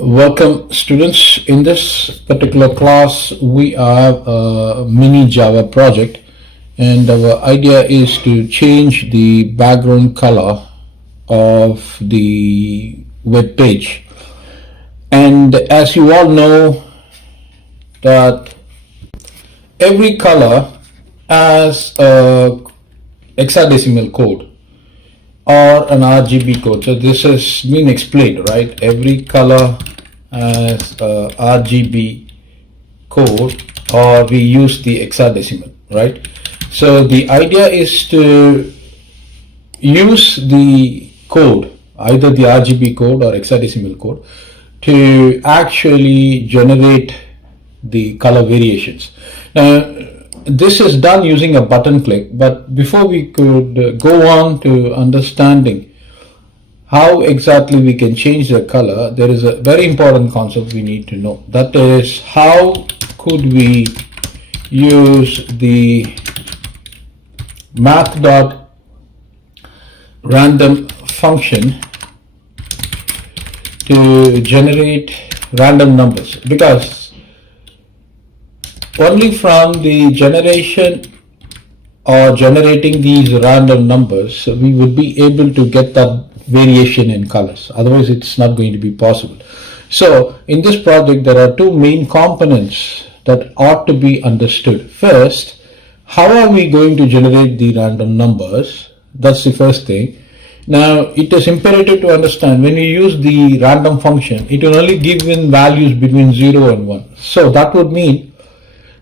Welcome students. In this particular class we have a mini Java project, and our idea is to change the background color of the web page. And as you all know that every color has a hexadecimal code or an RGB code. So this has been explained, right? Every color has a RGB code, or we use the hexadecimal, right? So the idea is to use the code, either the RGB code or hexadecimal code, to actually generate the color variations. Now, this is done using a button click, but before we could go on to understanding how exactly we can change the color, there is a very important concept we need to know. That is, how could we use the math.random function to generate random numbers, because only from the generation or generating these random numbers we would be able to get that variation in colors. Otherwise it's not going to be possible. So in this project there are two main components that ought to be understood. First, how are we going to generate the random numbers? That's the first thing. Now it is imperative to understand, when you use the random function, it will only give in values between 0 and 1. So that would mean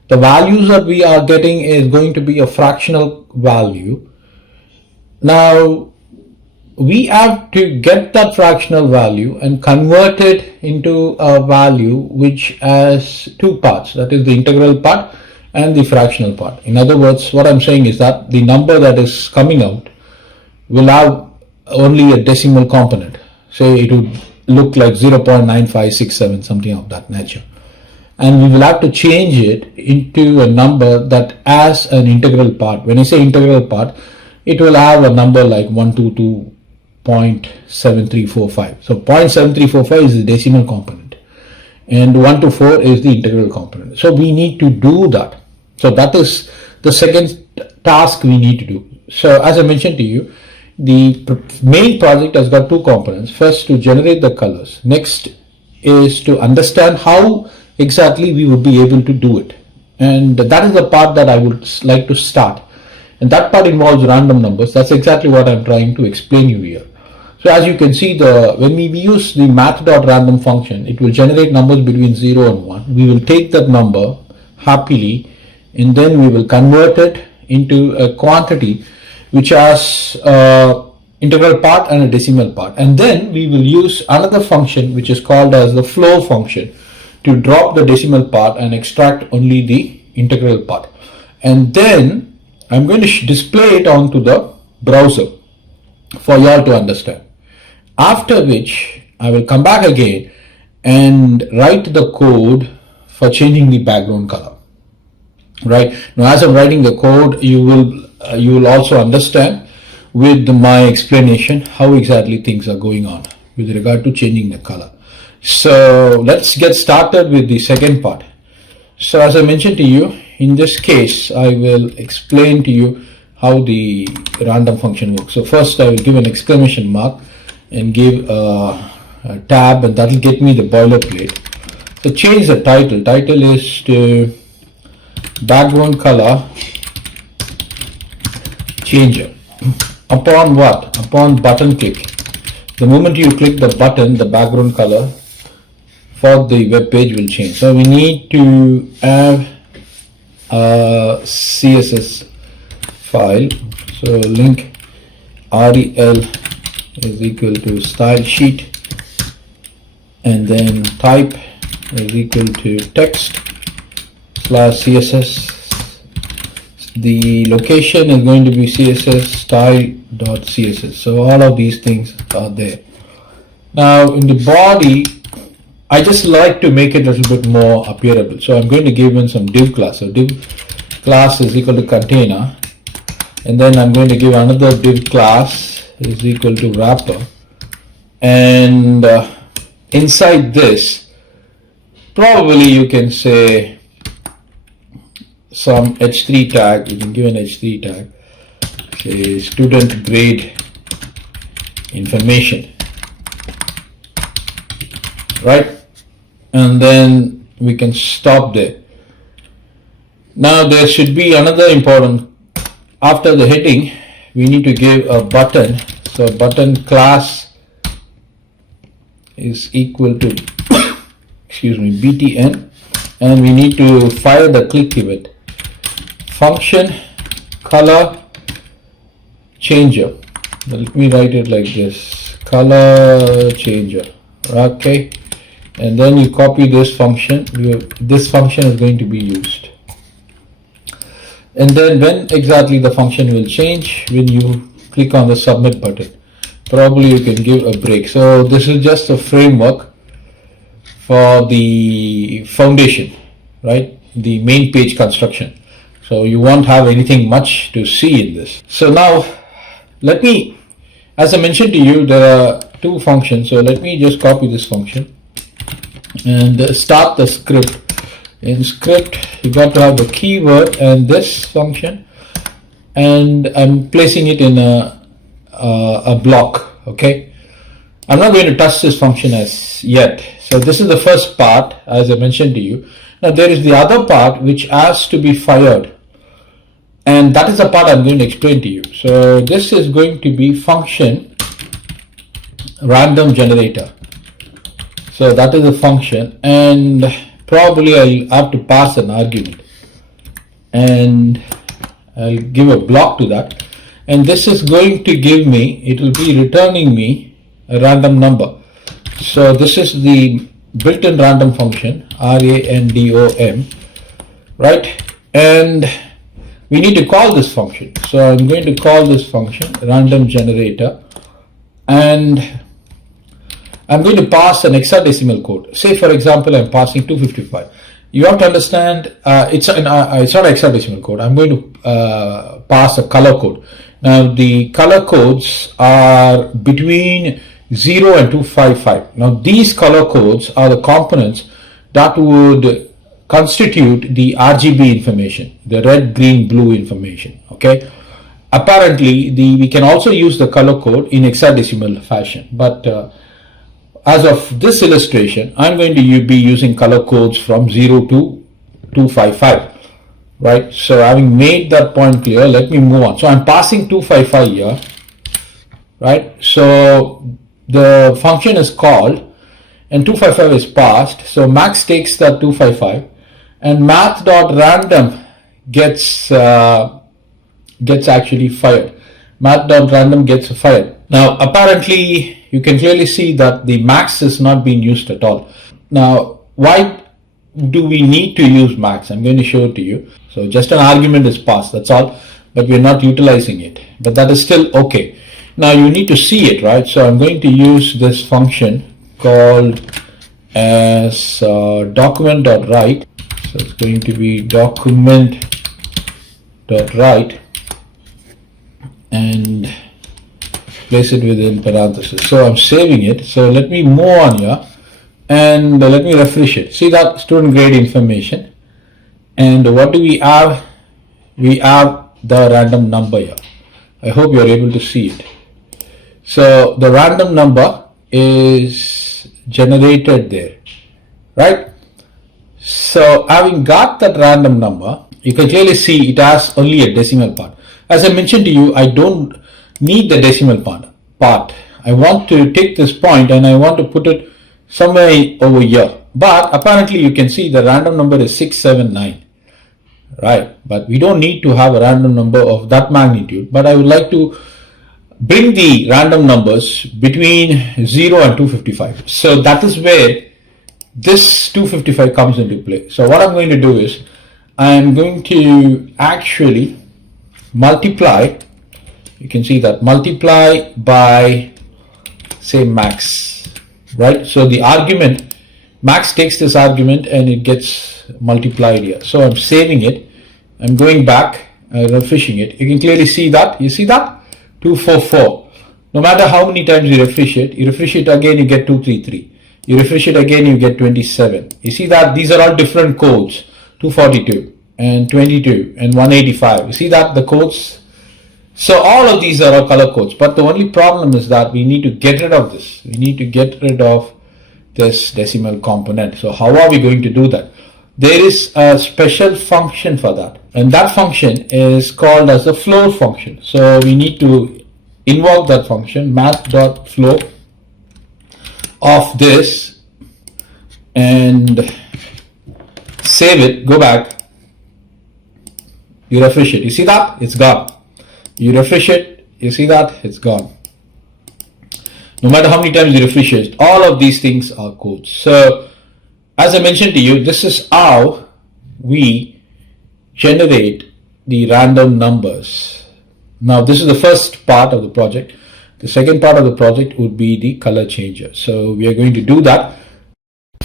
the values that we are getting is going to be a fractional value. Now we have to get that fractional value and convert it into a value which has two parts, that is the integral part and the fractional part. In other words, what I'm saying is that the number that is coming out will have only a decimal component. Say it would look like 0.9567, something of that nature. And we will have to change it into a number that has an integral part. When I say integral part, it will have a number like 122.7345. So 0.7345 is the decimal component and 1 to 4 is the integral component. So we need to do that. So that is the second task we need to do. So as I mentioned to you, the main project has got two components. First, to generate the colors. Next is to understand how exactly we would be able to do it, and that is the part that I would like to start, and that part involves random numbers. That's exactly what I'm trying to explain you here. So as you can see, when we use the math.random function, it will generate numbers between 0 and 1. We will take that number happily and then we will convert it into a quantity which has integral part and a decimal part, and then we will use another function which is called as the flow function to drop the decimal part and extract only the integral part. And then I'm going to display it onto the browser for y'all to understand. After which I will come back again and write the code for changing the background color. Right now, as I'm writing the code, you will also understand with my explanation how exactly things are going on with regard to changing the color. So let's get started with the second part. So as I mentioned to you, in this case I will explain to you how the random function works. So first I will give an exclamation mark and give a tab, and that will get me the boilerplate. So change the title. Title is to background color changer. Upon what? Upon button click. The moment you click the button, the background color for the web page will change. So we need to have a CSS file. So link rel is equal to style sheet, and then type is equal to text slash CSS. The location is going to be CSS style.css. So all of these things are there. Now in the body, I just like to make it a little bit more appearable. So I'm going to give in some div class. So div class is equal to container, and then I'm going to give another div class is equal to wrapper, and inside this, probably you can say some h3 tag. You can give an h3 tag, say student grade information, right? And then we can stop there. Now there should be another important, after the heading we need to give a button. So button class is equal to excuse me, btn, and we need to fire the click event. Function color changer. Let me write it like this, color changer. Okay, and then you copy this function. This function is going to be used, and then when exactly the function will change, when you click on the submit button. Probably you can give a break. So this is just a framework for the foundation, right? The main page construction. So you won't have anything much to see in this. So now let me, as I mentioned to you, there are two functions. So let me just copy this function and start the script. In script, you got to have the keyword and this function, and I'm placing it in a block. Okay, I'm not going to touch this function as yet. So this is the first part, as I mentioned to you. Now there is the other part which has to be fired, and that is the part I'm going to explain to you. So this is going to be function random generator. So that is a function, and probably I'll have to pass an argument, and I'll give a block to that, and this is going to give me, it will be returning me a random number. So this is the built-in random function, random, right? And we need to call this function. So I'm going to call this function random generator, and I'm going to pass an hexadecimal code. Say for example, I'm passing 255. You have to understand, it's not hexadecimal code. I'm going to pass a color code. Now the color codes are between 0 and 255. Now these color codes are the components that would constitute the RGB information, the red, green, blue information. Okay. Apparently, we can also use the color code in hexadecimal fashion, but as of this illustration, I'm going to be using color codes from 0 to 255, right? So having made that point clear, let me move on. So I'm passing 255 here, right? So the function is called and 255 is passed. So max takes that 255 and math.random gets actually fired. Math.random gets fired. Now apparently you can clearly see that the max is not being used at all. Now why do we need to use max? I'm going to show it to you. So just an argument is passed, that's all, but we're not utilizing it, but that is still okay. Now you need to see it, right? So I'm going to use this function called as document.write. So it's going to be document.write and place it within parentheses. So I'm saving it. So let me move on here and let me refresh it. See that student grade information, and what do we have? We have the random number here. I hope you are able to see it. So the random number is generated there, right? So having got that random number, you can clearly see it has only a decimal part. As I mentioned to you, I don't need the decimal part. I want to take this point and I want to put it somewhere over here. But apparently you can see the random number is 679, right? But we don't need to have a random number of that magnitude. But I would like to bring the random numbers between 0 and 255. So that is where this 255 comes into play. So what I'm going to do is I'm going to actually multiply, you can see that, multiply by say max, right? So the argument, max takes this argument and it gets multiplied here. So I'm saving it, I'm going back, refreshing it. You can clearly see that, you see that 244. No matter how many times you refresh it again, you get 233. You refresh it again, you get 27. You see that these are all different codes, 242 and 22 and 185. You see that the codes. So all of these are our color codes, but the only problem is that we need to get rid of this. We need to get rid of this decimal component. So how are we going to do that? There is a special function for that, and that function is called as a floor function. So we need to invoke that function, math.flow of this, and save it, go back, you refresh it, you see that it's gone. You refresh it, you see that it's gone. No matter how many times you refresh it, all of these things are codes. So as I mentioned to you, this is how we generate the random numbers. Now this is the first part of the project. The second part of the project would be the color changer. So we are going to do that.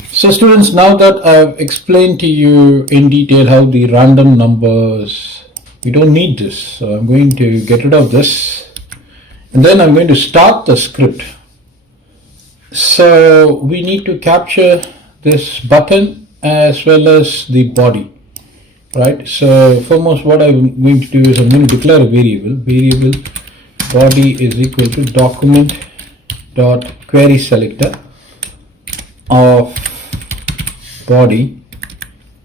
So students, now that I've explained to you in detail how the random numbers, we don't need this. So I'm going to get rid of this, and then I'm going to start the script. So we need to capture this button as well as the body, right? So foremost, what I'm going to do is I'm going to declare a variable body is equal to document dot query selector of body.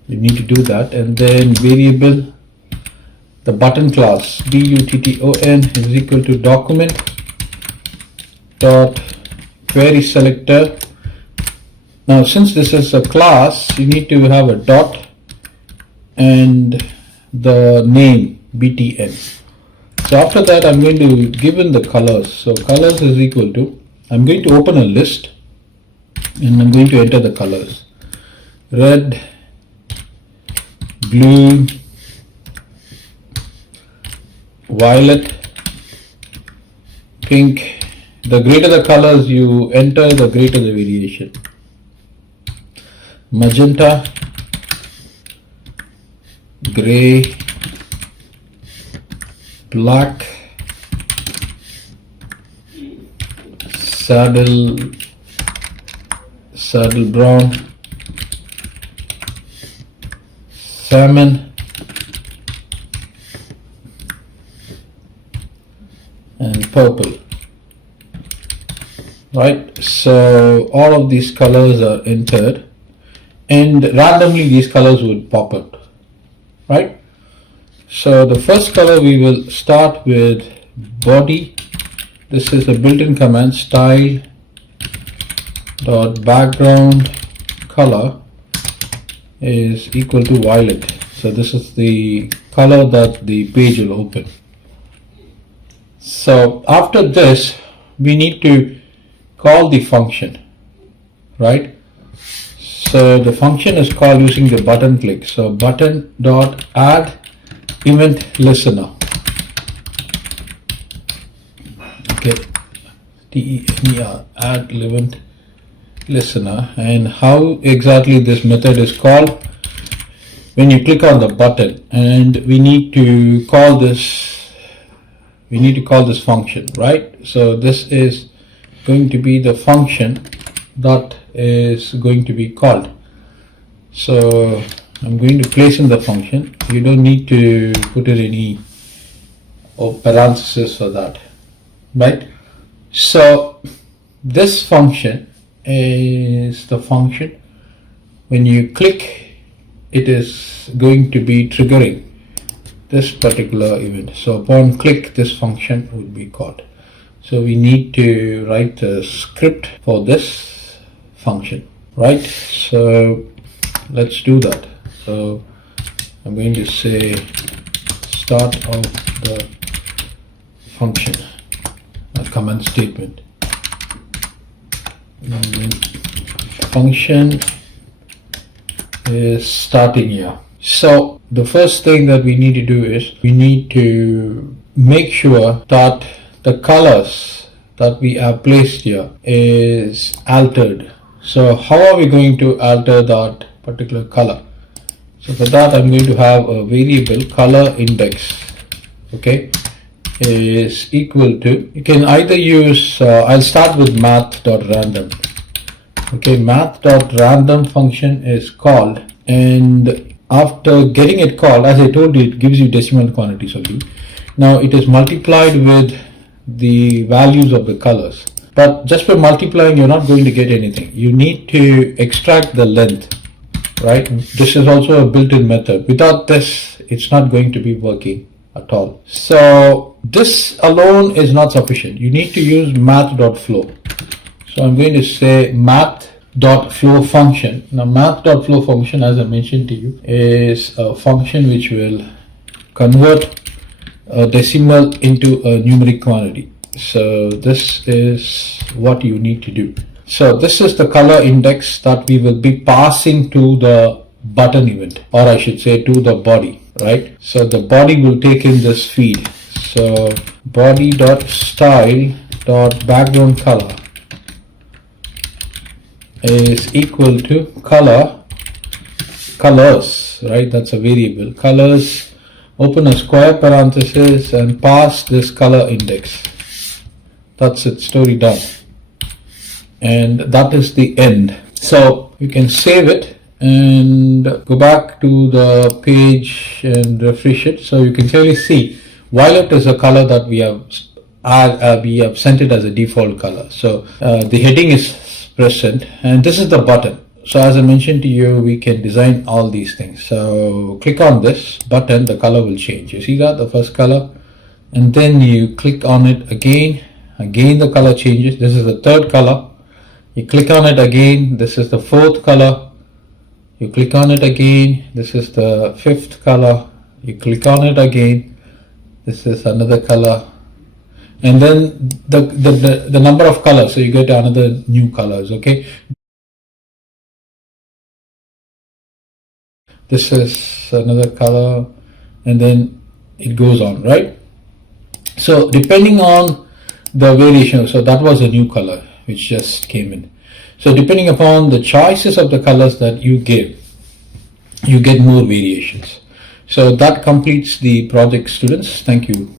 You need to do that, and then variable the button class button is equal to document dot query selector. Now since this is a class, you need to have a dot and the name btn. So after that, I'm going to give in the colors. So colors is equal to, I'm going to open a list and I'm going to enter the colors: red, blue, violet, pink. The greater the colors you enter, the greater the variation. Magenta, gray, black, saddle brown, salmon, and purple. Right, so all of these colors are entered, and randomly these colors would pop up, right? So the first color, we will start with body. This is a built-in command, style dot background color is equal to violet. So this is the color that the page will open. So after this, we need to call the function, right? So the function is called using the button click. So button dot add event listener. Okay, TENER, add event listener. And how exactly this method is called? When you click on the button, and we need to call this function, right? So this is going to be the function that is going to be called. So I'm going to place in the function. You don't need to put in any parentheses for that, right? So this function is the function. When you click, it is going to be triggering this particular event. So upon click, this function would be called. So we need to write a script for this function, right? So let's do that. So I'm going to say start of the function, a command statement. And then function is starting here. So the first thing that we need to do is we need to make sure that the colors that we have placed here is altered. So how are we going to alter that particular color? So for that, I'm going to have a variable color index, okay, is equal to, you can either use, I'll start with math.random. Okay, math.random function is called, and after getting it called, as I told you, it gives you decimal quantities only. Now it is multiplied with the values of the colors. But just by multiplying, you're not going to get anything. You need to extract the length, right? This is also a built-in method. Without this, it's not going to be working at all. So this alone is not sufficient. You need to use math.flow. So I'm going to say math.flow function. Now math.flow function, as I mentioned to you, is a function which will convert a decimal into a numeric quantity. So this is what you need to do. So this is the color index that we will be passing to the button event, or I should say to the body, right? So the body will take in this feed. So body.style.background color is equal to colors, right? That's a variable. Colors, open a square parenthesis and pass this color index. That's it, story done. And that is the end. So you can save it and go back to the page and refresh it. So you can clearly see violet is a color that we have sent it as a default color. So the heading is present, and this is the button. So as I mentioned to you, we can design all these things. So click on this button, the color will change. You see that, the first color, and then you click on it again the color changes. This is the third color. You click on it again, this is the fourth color. You click on it again, this is the fifth color. You click on it again, this is another color. And then the number of colors, so you get another new colors. Okay, this is another color, and then it goes on, right? So depending on the variation, so that was a new color which just came in. So depending upon the choices of the colors that you give, you get more variations. So that completes the project, students. Thank you.